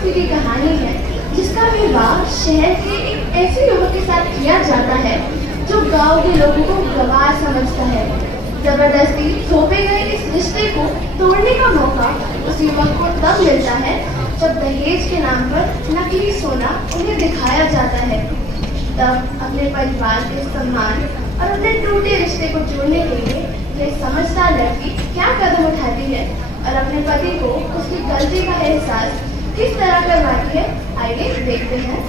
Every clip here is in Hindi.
दोस्ती की कहानी है जिसका विवाह शहर के एक ऐसे युवक के साथ किया जाता है जो गांव के लोगों को गवार समझता है। जबरदस्ती थोपे गए इस रिश्ते को तोड़ने का मौका उस युवक को तब मिलता है जब दहेज के नाम पर नकली सोना उन्हें दिखाया जाता है। तब अपने परिवार के सम्मान और अपने टूटे रिश्ते को जोड़ने के लिए यह समझदार लड़की क्या कदम उठाती है और अपने पति को उसकी गलती का एहसास किस तरह करवाती है, आइए देखते हैं।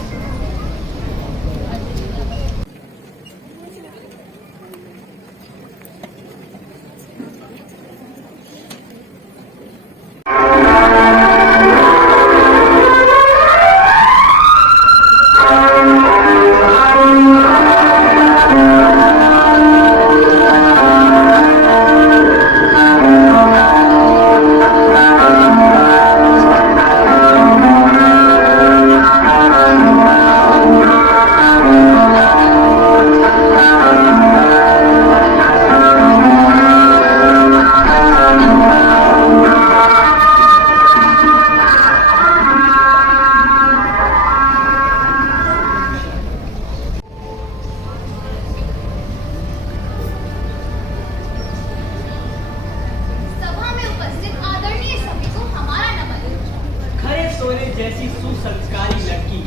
जैसी सुसंस्कारी लड़की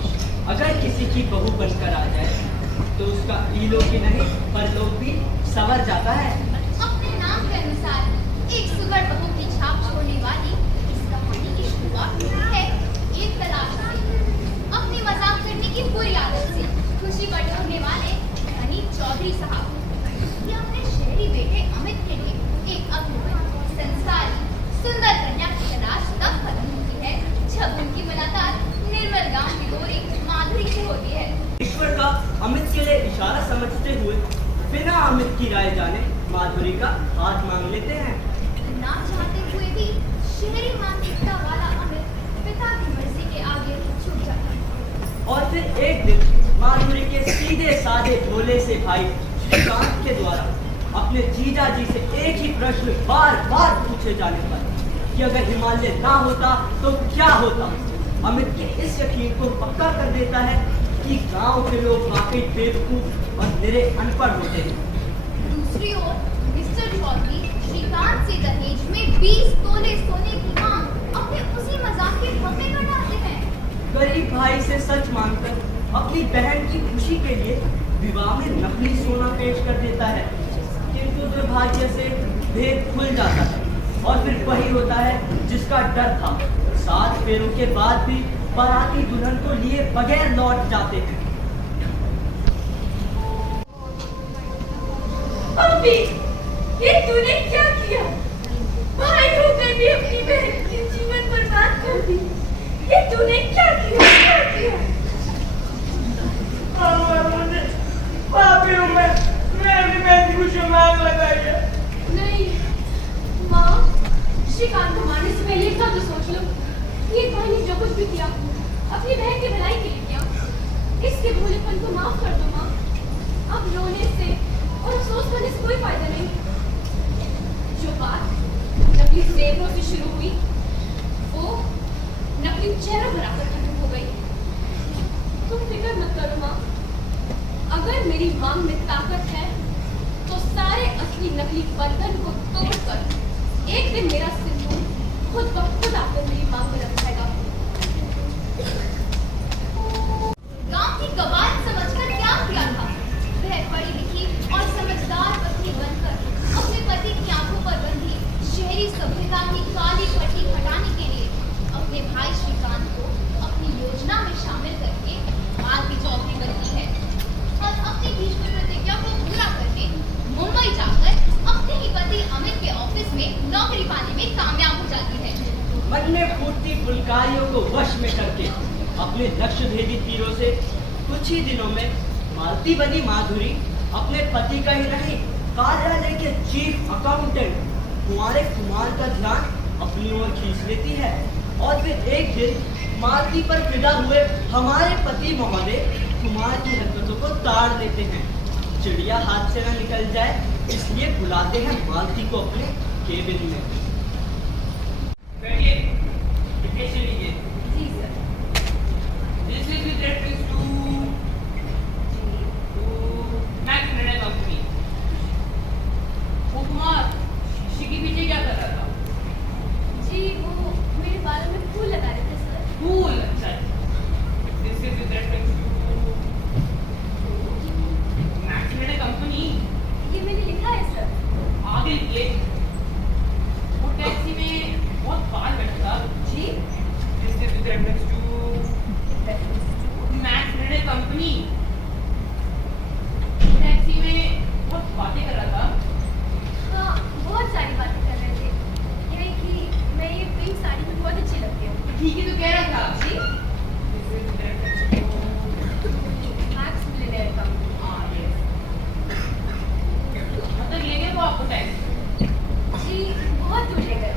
अगर किसी की बहू बनकर आ जाए तो उसका इलोक ही नहीं परलोक भी संवर जाता है। अपने नाम के अनुसार एक सुगर बहू की छाप छोड़ने वाली इस कहानी की शुरुआत है एक तलाश से। अपनी मजाक करने की बुरी आदत से खुशी बटोरने वाले धनी चौधरी साहब ये अपने शहरी बेटे अमित के लिए एक अद्भुत संस्कारी सुंदर कन्या की तलाश तब खत्म होती है जब उनकी मुलाकात निर्मल गांव की गोरी माधुरी से होती है। ईश्वर का अमित के लिए इशारा समझते हुए बिना अमित की राय जाने माधुरी का हाथ मांग लेते हैं। ना चाहते हुए भी शहरी मानसिकता वाला अमित पिता की मर्जी के आगे झुक जाता है। और फिर एक दिन माधुरी के सीधे साधे भोले से भाई श्रीकांत के द्वारा अपने जीजा जी से एक ही प्रश्न बार बार पूछे जाने पर कि अगर हिमालय ना होता तो क्या होता, अमित के इस यकीन को पक्का कर देता है कि गांव के लोग वाकई बेवकूफ और निरे अनपढ़ होते हैं। दूसरी ओर मिस्टर चौधरी श्रीकांत से दहेज में 20 तोले सोने की मांग अपने उसी मजाक के फंदे में डालते हैं। गरीब भाई से सच मांगकर अपनी बहन की खुशी के लिए विवाह में नकली सोना पेश कर देता है, किंतु दुर्भाग्य से भेद खुल जाता है और फिर वही होता है जिसका डर था। 7 फेरों के बाद भी बाराती दुल्हन को लिए बगैर लौट जाते हैं। अम्मी, ये तूने क्या किया? भाई होकर भी अपनी बहन की जीवन बर्बाद कर दी। ये तूने क्या किया? क्या किया? पापी हूँ मैं अपनी बहन की खुशियों में आग लगाई है। नहीं माँ, श्रीकांत को मारने से पहले इतना तो सोच लो। ये भाई ने जो कुछ भी किया अपनी बहन की भलाई के लिए किया। इसके भोलेपन को माफ कर दो माँ। अब रोने से और अफसोस करने से कोई फायदा नहीं। जो बात नकली जेवरों से शुरू हुई वो नकली चेहरा बनाकर खत्म हो गई। तुम फिक्र मत करो माँ, अगर मेरी मांग में ताकत है तो सारे असली नकली बंधन को तोड़कर एक दिन मेरा सिंदूर खुद ब खुद आकर मेरी मांग में रख जाएगा। गांव की कबाल समझकर क्या किया था? वह पढ़ी लिखी और समझदार पत्नी बनकर अपने पति की आंखों पर बंधी शहरी सभ्यता की काली पट्टी हटाने के लिए अपने भाई श्रीकांत को अपनी योजना में शामिल करके मालती चौधरी बनती है और अपनी भीष्म प्रतिज्ञा को पूरा करके मुंबई जाकर अपने ही पति अमित के ऑफिस में नौकरी पाने में कामयाब हो जाती है। मन में फूटती फुलकारियों को वश में करके अपने लक्ष्य भेदी तीरों से कुछ ही दिनों में मालती बनी माधुरी अपने पति का ही नहीं कार्यालय के चीफ अकाउंटेंट कुंवारे कुमार का ध्यान अपनी ओर खींच लेती है। और फिर एक दिन मालती पर फिदा हुए हमारे पति महोदय कुमार की हरकतों को ताड़ देते हैं। चिड़िया हाथ से न निकल जाए इसलिए बुलाते हैं मालती को अपने केबिन में। बैठिए, लीजिए। जी sir. reference to Max Renee Company. Taxi में बहुत बातें कर रहा था। हाँ, बहुत सारी बातें कर रहे थे। यही कि मैं ये पिंक साड़ी में बहुत अच्छी लगती हूँ। ठीक ही तो कह रहा था। जी? This is reference to max millionaire का। yes. मतलब ले गया वो आपको टैक्सी? जी, बहुत दूर ले गए।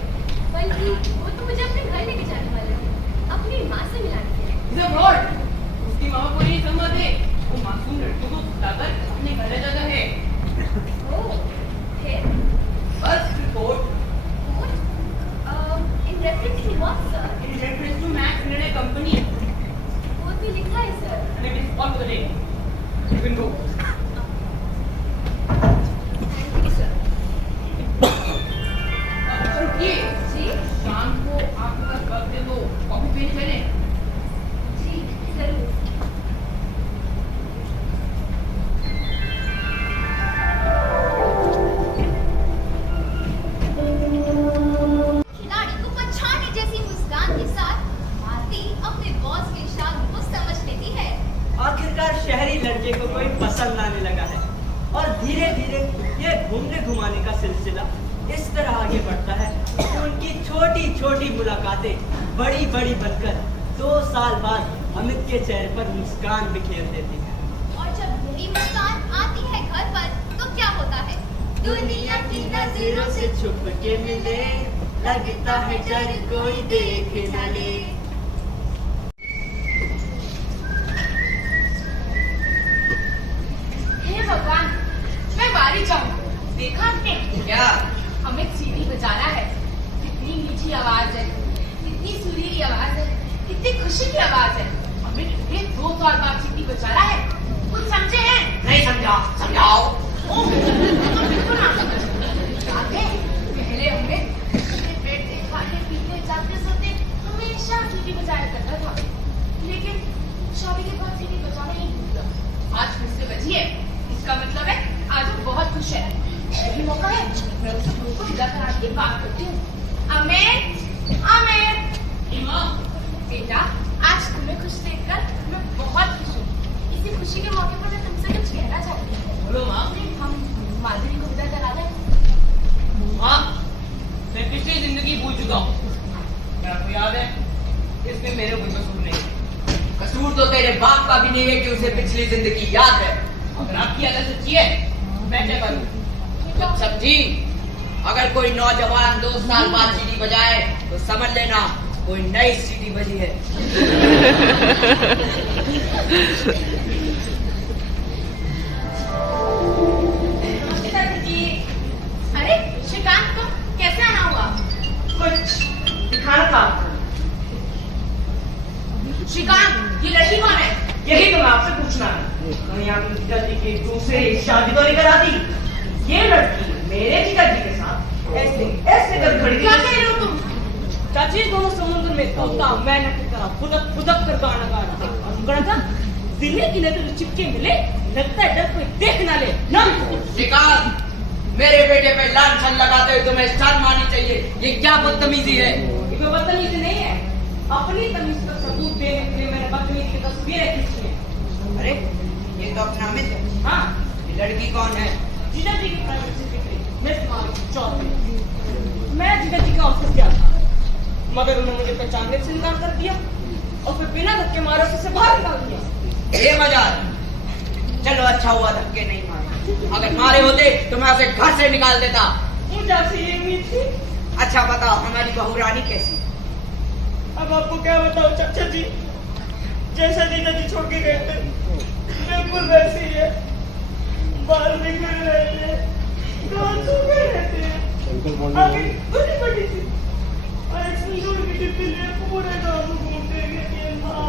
बल्कि वो तो मुझे अपने घर लेके जाने वाले थे, अपनी माँ से मिलाने के लिए। He's a fraud. उसकी माँ को नहीं समझ है। वो मासूम लड़कों को उठाकर अपने घर ले जाता है। ओह, फिर? बस report What? In reference to what, sir? in reference to Max Renee Company. वो भी लिखा है, sir. And it is all for the day. You can go. Thank you, sir. रुकिए। जी? शाम को आपके पास वक्त है तो कॉफी पीने चलें। जी, जरूर। खिलाड़ी को पछाड़ने जैसी मुस्कान के साथ मालती अपने बॉस के इशारों को समझ लेती है। आखिरकार शहरी लड़के को कोई पसंद आने लगा है और धीरे धीरे ये घूमने घुमाने का सिलसिला इस तरह आगे बढ़ता है कि उनकी छोटी छोटी मुलाकातें बड़ी बड़ी बनकर 2 साल बाद अमित के चेहरे पर मुस्कान बिखेर देती है। और जब यही मुस्कान आती है घर पर तो क्या होता है? दुनिया की नजरों से छुप के मिले, लगता है डर कोई देख न ले। हे भगवान, मैं बारी जाऊँ। देखा आपने? क्या? अमित सीढ़ी बजा रहा है। कितनी मीठी आवाज है, कितनी सुरीली आवाज है, कितनी खुशी की आवाज है। अमित ये 2 साल बाद सीढ़ी बजा रहा है। कुछ समझे हैं? नहीं समझा। समझाओ। ओह, तो बिल्कुल ना समझ। याद है, पहले अमित अपने बैठते, खाने पीते, जागते सोते हमेशा सीढ़ी बजाया करता था। लेकिन शादी के बाद सीढ़ी बजाना ही भूल। आज फिर से बजी है। इसका मतलब है आज वो बहुत खुश है। यही मौका है, मैं उसे को विदा करा के बात करती हूँ। अमित, अमित, बेटा, आज तुम्हें खुश देखकर मैं बहुत खुश हूँ। इसी खुशी के मौके पर मैं तुमसे कुछ कहना चाहती हूँ। बोलो माँ। हम माधुरी को विदा करा दें। हाँ, मैं पिछली जिंदगी भूल चुका हूँ। क्या आपको याद है? इसमें मेरे कोई कसूर नहीं है। कसूर तो तेरे बाप का भी नहीं है कि उसे पिछली जिंदगी याद है। अगर आपकी अगर सच्ची है, मैं क्या करूँ? जब समझी, अगर कोई नौजवान 2 साल बाद सीढ़ी बजाए तो समझ लेना कोई नई सीढ़ी बजी है। अरे श्रीकांत को कैसे आना हुआ? कुछ दिखाना था। श्रीकांत, ये लड़की कौन है? यही तो मैं आपसे पूछना है। कहीं आप जीजा जी की दूसरे शादी तो नहीं करा दी? ये लड़की मेरे जीजा जी के साथ ऐसे ऐसे कर खड़ी। क्या कह रहे हो तुम? चाची दोनों समुद्र में तोता मैं न की तरह फुदक फुदक कर गाना गा रहा था। और गड़ा था दिल्ली की नजर चिपके मिले, लगता है डर कोई देख ना ले ना। श्रीकांत, मेरे बेटे पे लांछन लगाते हुए तुम्हें शर्म आनी चाहिए। ये क्या बदतमीजी है? ये कोई बदतमीजी नहीं है। अपनी तमीज का सबूत देने के लिए मैंने बदतमीजी की तस्वीरें खींची है। अरे ये तो अपना अमित है। हाँ, ये लड़की कौन है? जीजा जी की प्राइवेट सेक्रेटरी मिस मालिक चौधरी। मैं जीजा जी के ऑफिस गया था, मगर उन्होंने मुझे पहचानने से इनकार कर दिया और फिर बिना धक्के मारे ऑफिस से बाहर निकाल दिया। ये मजाक। चलो अच्छा हुआ धक्के नहीं मारे। अगर मारे होते तो मैं उसे घर से निकाल देता। मुझे आपसे ये उम्मीद थी। अच्छा बताओ, हमारी बहू रानी कैसी? अब आपको क्या बताओ चाचा जी, जैसा जीजा जी छोड़ के गए थे बिल्कुल वैसे ही है। बाल बिखरे रहते हैं, गाल सूखे रहते हैं, आंखें बड़ी बड़ी सी और एक सिंदूर की डिब्बी लिए पूरे गाँव में घूमते हैं। माँ,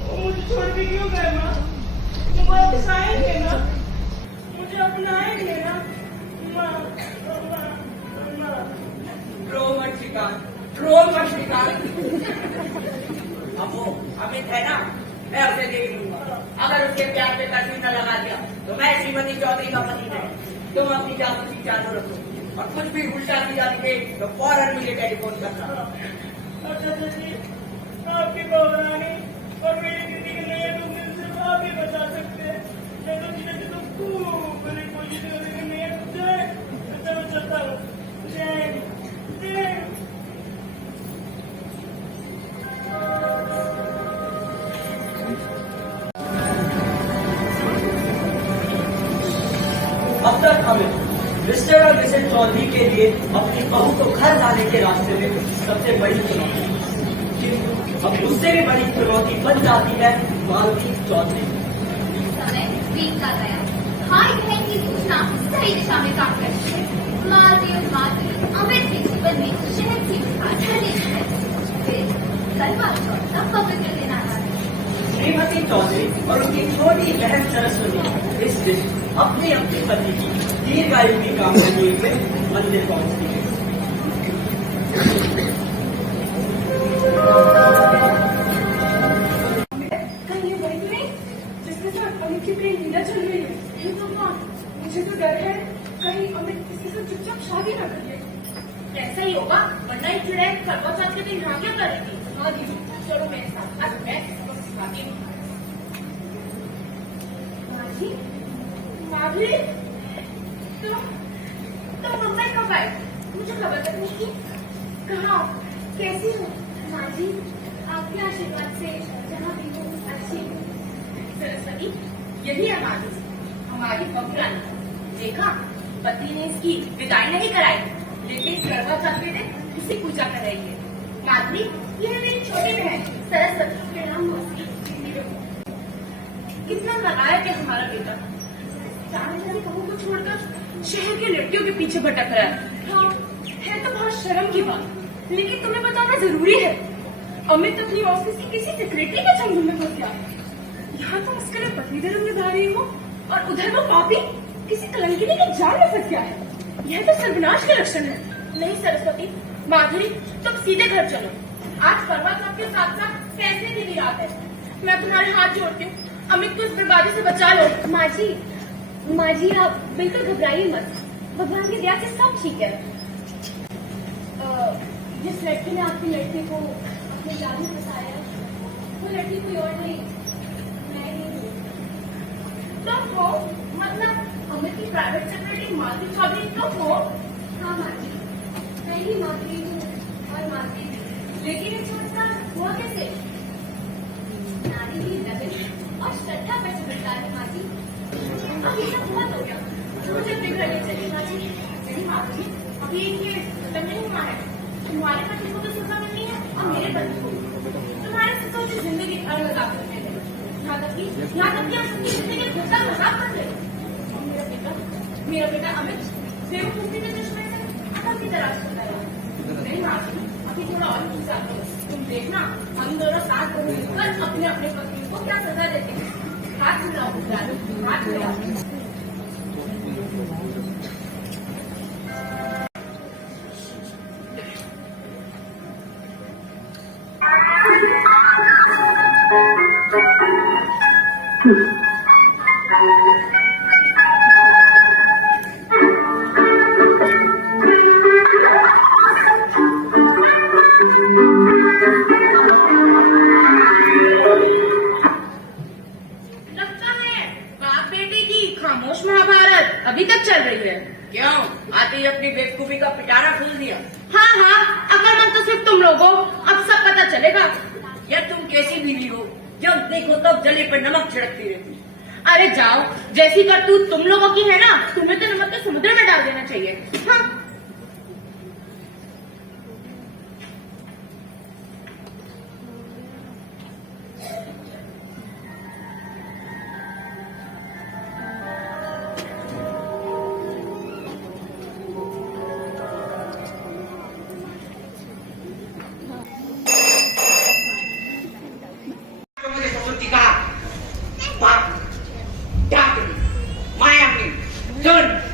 वो मुझे छोड़ के क्यों गए? माँ, वो वापस आएंगे ना, मुझे अपनाएंगे ना? माँ, माँ, माँ। रो मत श्रीकांत, रो मत श्रीकांत। अब वो अमित है ना, मैं उसे देख लूंगा। अगर उसके प्यार पे कर्फ्यू न लगा दिया तो मैं श्रीमती चौधरी का पति नहीं। तुम अपनी जासूसी चालू रखो और कुछ भी उल्टा सीधा दिखे तो फौरन मुझे टेलीफोन करना। चाचा जी, अब तक हमें मिस्टर और मिसेज चौधरी के लिए अपनी बहू को घर लाने के रास्ते में सबसे बड़ी चुनौती, किंतु अब उससे भी बड़ी चुनौती बन जाती है मालती चौधरी। समय बीतता गया। भाई बहन की सूचना सही दिशा में काम करती है। मालती और माधुरी अमित के जीवन में शहद की मिठास भरी है। फिर करवा चौथ का पवित्र दिन आता है। श्रीमती चौधरी और उनकी छोटी बहन सरस्वती इस दिन अपने अपने पति की दीर्घायु की कामना के लिए मंदिर पहुंचती है। कहीं ये वही नहीं जिसके साथ अमित की प्रेम लीला चल रही है? ये तो माँ, मुझे तो डर है कहीं अमित किसी से चुपचाप शादी न कर ले। ऐसा ही होगा, वरना ये चुड़ैल करवा चौथ के दिन यहाँ क्या करेगी? हाँ दीदी, चलो मेरे साथ। आज मैं इसको सिखाती हूँ। माँ जी, माधुरी, तुम मुंबई कब आए? मुझे खबर तक नहीं की। कहाँ? कैसी हो? माँ जी, आपके आशीर्वाद से जहाँ भी हूँ अच्छी हूँ। सरस्वती, यही है माधुरी, हमारी बहू रानी। देखा, पति ने इसकी विदाई नहीं कराई, लेकिन करवा चौथ के दिन इसी पूजा कर रही है। माधुरी, यह है मेरी छोटी बहन सरस्वती। प्रणाम मौसी। कितना लगाया कि हमारा बेटा चार जने बहू को छोड़कर शहर के लड़कियों के पीछे भटक रहा है। हाँ, है तो बहुत शर्म की बात, लेकिन तुम्हें बताना जरूरी है। अमित अपनी ऑफिस की किसी सेक्रेटरी के चंगुल में फंस गया। यहाँ तो उसके लिए पत्नी धर्म निभा रही हो और उधर वो पापी किसी कलंकिनी के जाल में फंस गया है। यह तो सर्वनाश के लक्षण है। नहीं सरस्वती, माधुरी, तुम सीधे घर चलो। आज करवा चौथ के साथ साथ पैसे की भी रात है। मैं तुम्हारे हाथ जोड़ती हूँ, अमित को इस बर्बादी से बचा लो। माँ जी आप बिल्कुल घबराइए मत। भगवान की दया से सब ठीक है। जिस लड़की ने आपकी लड़की को अपने जाल में फंसाया, वो लड़की कोई और नहीं, मैं ही हूँ। तुम हो? मतलब अमित की प्राइवेट सेक्रेटरी माधुरी चौधरी तुम हो? हाँ माँ जी, मैं ही माधुरी हूँ और माधुरी भी। लेकिन ये चमत्कार हुआ कैसे? नारी की लगन और श्रद्धा पर चमत्कार है माँ जी। अब ये सब बहुत हो गया, मुझे अपने घर ले चलिए। माँ जी, नहीं माधुरी, अभी ये खत्म नहीं हुआ है। तुम्हारे पति को तो सजा मिलनी है और मेरे पति को। तुम्हारे से सोची जिंदगी भर मजाक करते हैं। यहाँ तक कि आप सबकी जिंदगी खुद का मजाक कर रहे हो। और मेरा बेटा अमित बेवकूफी के दुश्मन से अकल की तलाश करता रहा। नहीं माधुरी, अभी थोड़ा और इंतजार करो। तुम देखना, हम दोनों साथ मिलकर अपने अपने पति को क्या सजा देते हैं। हाथ मिलाओ, हाथ मिलाओ। खामोश महाभारत अभी तक चल रही है। क्यों? आते ही अपनी बेवकूफी का पिटारा खोल दिया। हाँ, अकलमंद तो सिर्फ तुम लोग हो। अब सब पता चलेगा। या तुम कैसी बीवी हो, जब देखो तब जले पर नमक छिड़कती रहती। अरे जाओ, जैसी करतूत तुम लोगों की है ना, तुम्हें तो नमक के समुद्र में डाल देना चाहिए। हाँ।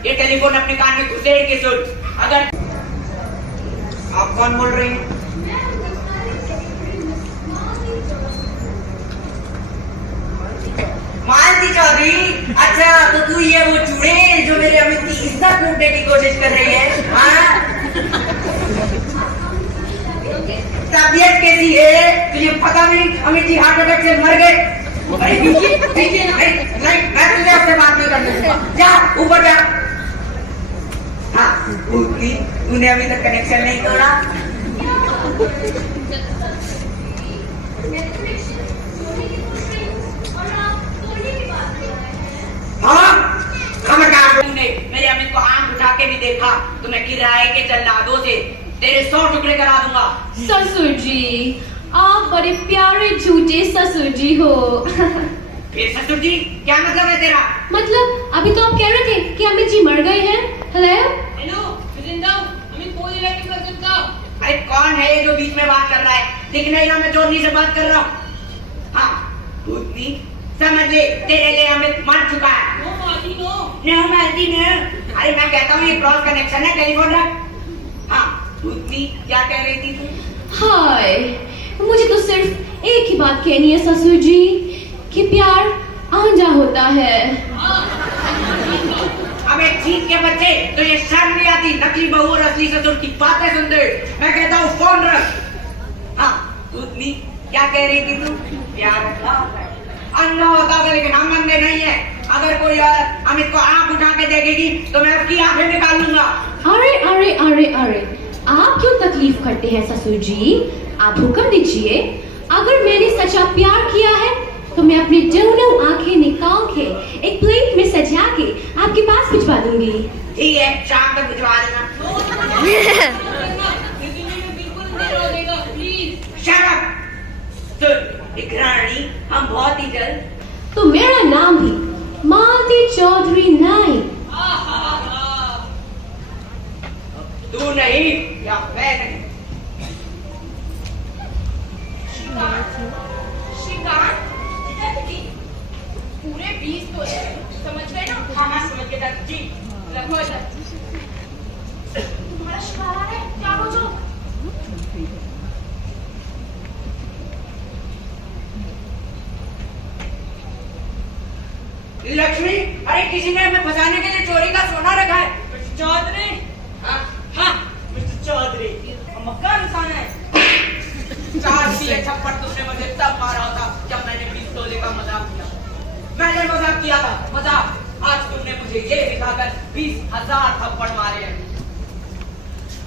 ये टेलीफोन अपने कान में घुसेड़ के सुन। अगर आप कौन बोल रही हैं? मालती चौधरी, अच्छा तो तू ये वो चुड़ैल जो मेरे अमित की इज्जत लूटने की कोशिश कर रही है? हाँ, तबीयत कैसी है तुझे पता नहीं? अमित जी हार्ट अटैक से मर गए। नहीं, मैं तुझे आपसे बात नहीं करने दूंगा। जा ऊपर जा। हाँ, तूने अभी तक कनेक्शन नहीं तोड़ा। हाँ, खबरदार तुमने किराए के जल्लादों से तेरे 100 टुकड़े करा दूंगा। ससुर जी, आप बड़े प्यारे झूठे ससुर जी हो। फिर ससुर जी क्या मतलब है तेरा? मतलब अभी तो आप कह रहे थे कि अमित जी मर गए हैं। हेलो हेलो, मैं जिंदा हूँ। अमित कोई लेके कर सकता। अरे कौन है ये जो बीच में बात कर रहा है? दिख नहीं रहा मैं चोरनी से बात कर रहा हूँ। हाँ दूधनी समझ ले, तेरे लिए अमित मर चुका है। नो मालती नो। नहीं मालती नहीं। अरे मैं कहता हूँ ये क्रॉस कनेक्शन है, टेलीफोन रख। हाँ दूधनी क्या कह रही थी तू? हाय, मुझे तो सिर्फ एक ही बात कहनी है ससुर जी कि प्यार आंजा होता है। अब एक चीज के बच्चे तो ये शर्म नहीं आती नकली बहू और असली ससुर की बातें सुनते। मैं कहता हूँ फोन रख। हाँ दूधनी क्या कह रही थी तू? प्यार अंधा होता था लेकिन हम अंधे नहीं है। अगर कोई और अमित को आंख उठा के देखेगी तो मैं उसकी आंखें निकाल लूंगा। अरे अरे अरे अरे, आप क्यों तकलीफ करते हैं ससुर जी? आप हुक्म दीजिए। अगर मैंने सच्चा प्यार किया है तो मैं अपनी दोनों आंखें निकाल के एक प्लेट में सजा के आपके पास भिजवा दूंगी। ठीक है, शाम तक भिजवा देना। बिल्कुल देर हो जाएगा, प्लीज। Shut up. सुन इकरानी, हम बहुत ही जल्द। तो मेरा नाम भी मालती चौधरी नहीं। तू नहीं या मैं नहीं। श्रीकांत, पूरे 20 तोले समझ गए ना? हाँ समझ गए दादी जी। लगभग तुम्हारा शिकारा है, क्या हो जो? लक्ष्मी, अरे किसी ने हमें फंसाने के लिए चोरी का सोना रखा है। मिस्टर चौधरी। हाँ मिस्टर चौधरी, हम मक्का इंसान है। 4 दिए छप्पड़ तुमने मुझे तब मारा था जब मैंने 20 तोले का मजाक किया। मैंने मजाक किया था, मजाक। आज तुमने मुझे ये दिखाकर 20,000 थप्पड़ मारे हैं।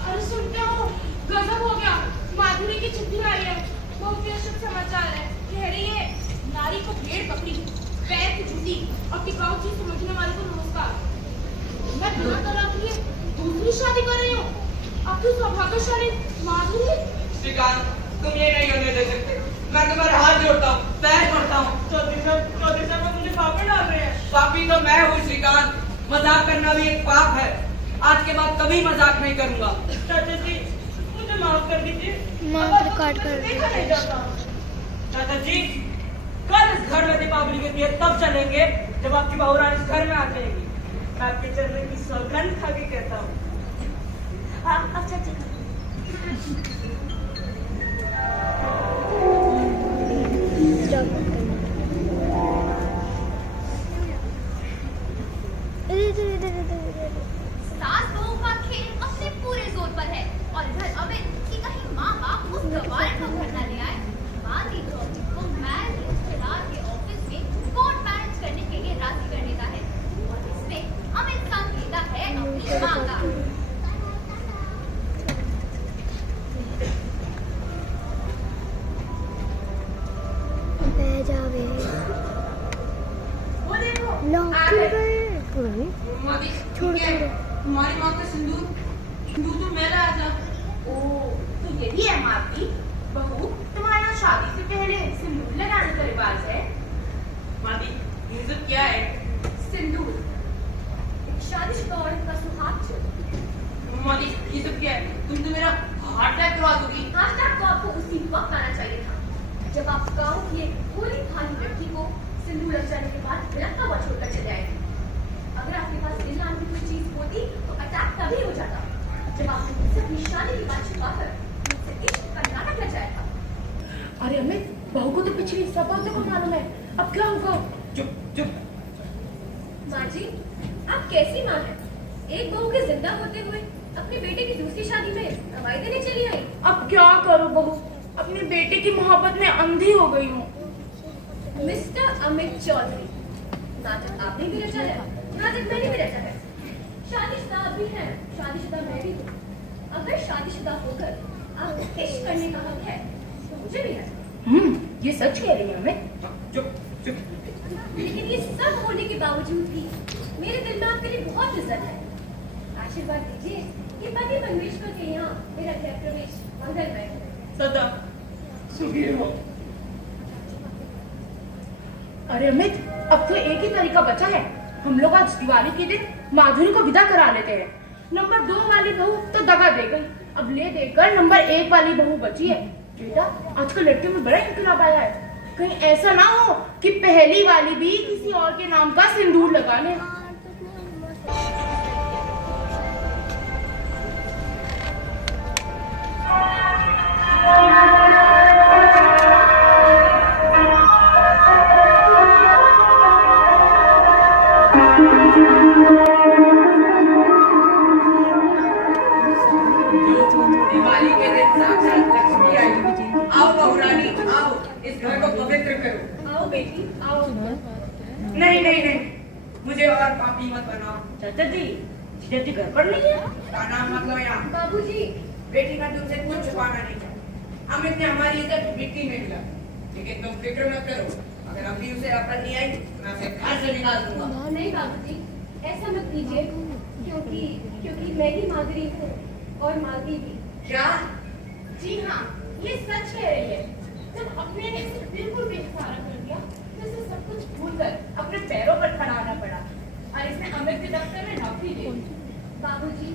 अरे सुनते हो, गजब हो गया। माधुरी की चिट्ठी आई है, बहुत ही अशुभ समाचार है। कह रही है नारी को भेड़ बकरी, पैर की जूती और टिकाऊ चीज समझने वाले को नमस्कार। मैं बिना तलाक लिए दूसरी शादी कर रही हूँ। अब तो सौभाग्यशाली माधुरी। श्रीकांत, तुम ये नहीं होने दे सकते। मैं तुम्हारे हाथ जोड़ता हूँ, पैर पड़ता हूँ। चौधरी साहब मुझे पापड़ डाल रहे हैं। पापी तो मैं हूँ श्रीकांत। मजाक करना भी एक पाप है। आज के बाद कभी मजाक नहीं करूंगा। चाचा जी मुझे माफ कर दीजिए। देखा नहीं जाता। चाचा जी, कल इस घर में दीपावली के लिए तब चलेंगे जब आपकी बहू रानी इस घर में आ जाएगी। मैं आपके चलने की सौगंध खा के कहता हूँ। अच्छा सास बहू का खेल अपने पूरे जोर पर है और इधर अमित कि कहीं माँ बाप उस गवार को घर न ले आए। बात ही तो अमित को मैं रिश्तेदार के ऑफिस में कोर्ट मैरिज करने के लिए राजी करने का है और इससे अमित साथ लेता है अपनी माँ का। वो देखो हमारी माँ का सिंदूर तो मेरा आजा। ओ, तो यही है मालती बहू, तुम्हारे यहाँ शादी से पहले सिंदूर लगाने का रिवाज है। मादी, ये सब क्या है? सिंदूर एक शादीशुदा औरत का सुहाग चिन्ह। मादी, ये सब क्या है? तुम तो मेरा हार्ट अटैक करवा दोगी। हार्ट अटैक तो आपको उसी वक्त आना चाहिए था जब आप गाँव की एक भोली भाली लड़की को सिंदूर लग जाने के बाद बिलखता हुआ छोड़कर चले आए। अगर आपके पास दिल नाम की कोई चीज होती तो अटैक तभी हो जाता जब आपने मुझसे अपनी शादी की बात छुपाकर मुझसे इश्क का नाटक रचाया था। अरे अमित, बहू को तो पिछली सब बातों को मालूम है, अब क्या होगा? चुप चुप। माँ जी, आप कैसी माँ हैं? एक बहू के जिंदा होते हुए अपने बेटे की दूसरी शादी में दवाई देने चली आई। अब क्या करूं बहू, अपने बेटे की मोहब्बत में अंधी हो गई हूँ। मिस्टर अमित चौधरी, नाटक आपने भी रचा है, नाटक मैंने भी रचा है। शादीशुदा आप भी हैं, शादीशुदा मैं भी हूँ। अगर शादीशुदा होकर आपको इश्क करने का हक है तो मुझे भी है। ये सच कह रही है मैं। चुप चुप। लेकिन ये सब होने के बावजूद भी मेरे दिल में आपके लिए बहुत इज्जत है। आशीर्वाद दीजिए कि पति परमेश्वर के यहाँ मेरा गृह प्रवेश मंगलमय हो। सदा सुखी हो। अरे अमित, अब तो एक ही तरीका बचा है। हम लोग आज दिवाली के दिन माधुरी को विदा करा लेते हैं। नंबर 2 वाली बहू तो दगा दे गई, अब ले देकर नंबर 1 वाली बहू बची है। बेटा, आजकल लड़कियों में बड़ा इनकलाब आया है। कहीं ऐसा ना हो कि पहली वाली भी किसी और के नाम का सिंदूर लगा ले। दिवाली के दिन साक्षात लक्ष्मी आई। आओ बहुरानी, आओ इस घर को पवित्र करो। आओ बेटी, आओ। नहीं नहीं नहीं, मुझे और पापी मत बनाओ। चाचा जी, जीजा जी घर पर नहीं है? का नाम मत लो यहाँ। बाबूजी, बेटी, मैं तुमसे कुछ छुपाना नहीं चाहता। अमित ने हमारी इज्जत मिट्टी में मिला, लेकिन तुम फिक्र मत करो। अगर अभी उसे अकल नहीं आई तो मैं उसे घर से निकाल दूंगा। नहीं बाबूजी, ऐसा मत कीजिए, क्योंकि मैं ही माधुरी हूँ और मालती भी। क्या? जी हाँ, ये सच कह रही है। जब अपने ने इसे बिल्कुल बेसहारा कर दिया, तो इसे सब कुछ भूलकर अपने पैरों पर खड़ा होना पड़ा और इसने अमित के दफ्तर में नौकरी ली। बाबूजी,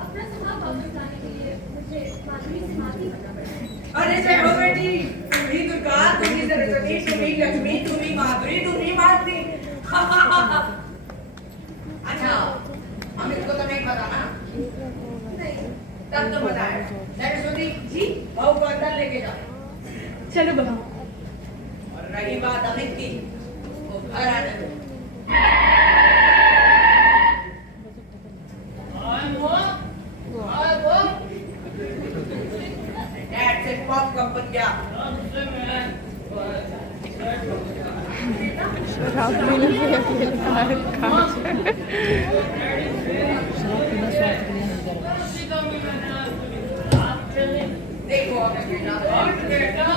अपना स्वभाव वापस लाने के लिए मुझे माधुरी से माफी करना पड़ा। अरे जय हो बेटी, तुम ही दुर्गा, तुम ही सरस्वती, तुम ही लक्ष्मी, तुम ही माधुरी, तुम ही माधुरी। अच्छा, अमित को तो नहीं पता ना? नहीं। तब तो बताया। सरस्वती जी, बहू को अंदर लेके जाओ। चलो बहू। और रही बात अमित की, वो घर आने दो। डैड से पॉप कब बन गया? देखो अमित बेटा,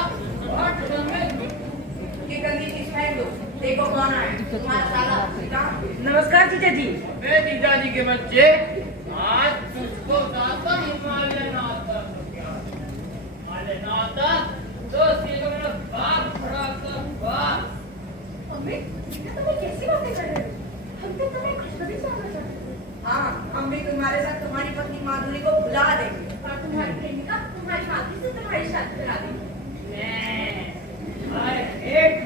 ये गंदी चीज फेंक दो। देखो कौन आया, तुम्हारा साला सीता। नमस्कार जीजा जी। मैं जीजा जी के बच्चे, आज तुझको दाता हिमालय नाता तो सीधे मेरा बाप खड़ा कर बाप। अमित, तुम्हें कैसी बातें कर रहे हो? हम तो तुम्हें खुशखबरी सुनाना चाहते हैं। हाँ, हम भी तुम्हारे साथ तुम्हारी पत्नी माधुरी को भुला देंगे और तुम्हारी प्रेमिका तुम्हारी माधुरी से तुम्हारी शादी करा देंगे। I hate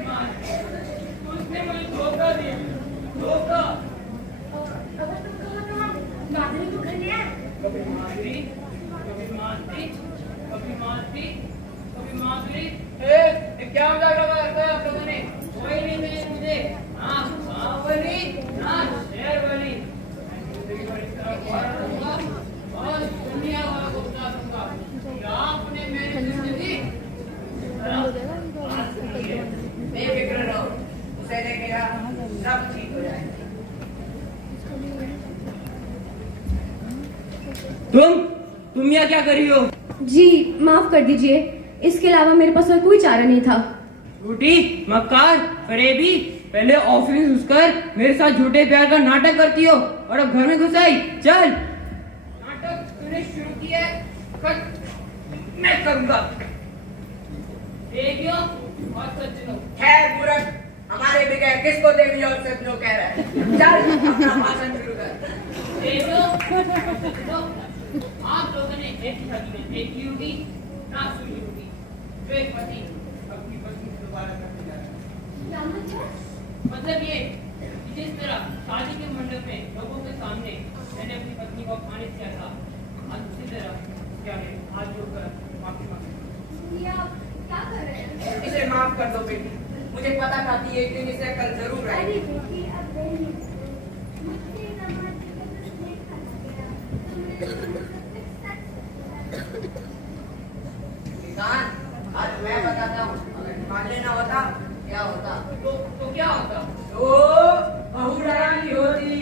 उसने मुझे धोखा दिया, धोखा। अगर तुम कहो तो हम माधुरी को घर ले आए। कभी माधुरी, कभी माधुरी, कभी माधुरी, कभी माधुरी। क्या मजाक लगा आप लोगों ने? कोई नहीं मिली मुझे। हाँ, बाहुबली, हाँ, शेरवाली। जिंदगी भर इस तरह गुजारा दूंगा और दुनिया वालों को बता दूंगा कि आपने मेरी जिंदगी बेफिक्र रहो, उसे लेके आ, सब ठीक हो जाएगा। तुम यहाँ क्या कर रही हो? जी माफ कर दीजिए, इसके अलावा मेरे पास और कोई चारा नहीं था। झूठी, मक्कार, फरेबी, पहले ऑफिस घुसकर मेरे साथ झूठे प्यार का नाटक करती हो और अब घर में घुस आई। चल, नाटक तूने शुरू किया है, मैं करूंगा। देखियो और सच लो। खैर मूर्ख, हमारे बगैर किसको देवी और सच लो कह रहा है? चल अपना भाषण शुरू कर। देखो, आप लोगों ने एक ही शादी में देखी होगी, ना सुनी होगी। जो एक पति अपनी पत्नी से दोबारा करने जा रहा है। मतलब ये कि जिस तरह शादी के मंडप में लोगों के सामने मैंने अपनी पत्नी को अपमानित किया था, आज उसी तरह क्या है, हाथ जोड़कर माफी मांगी। ये आप क्या कर रहे हैं? इसे माफ कर दो बेटी, मुझे पता था कि एक दिन इसे कल जरूर अरे आएगी। बेटी, अब नहीं। मुझसे दामाद जी का कुछ नहीं खाना गया। किसान, आज मैं बताता हूँ, अगर मान लेना होता क्या होता? तो क्या होता? तो बहुरानी होती।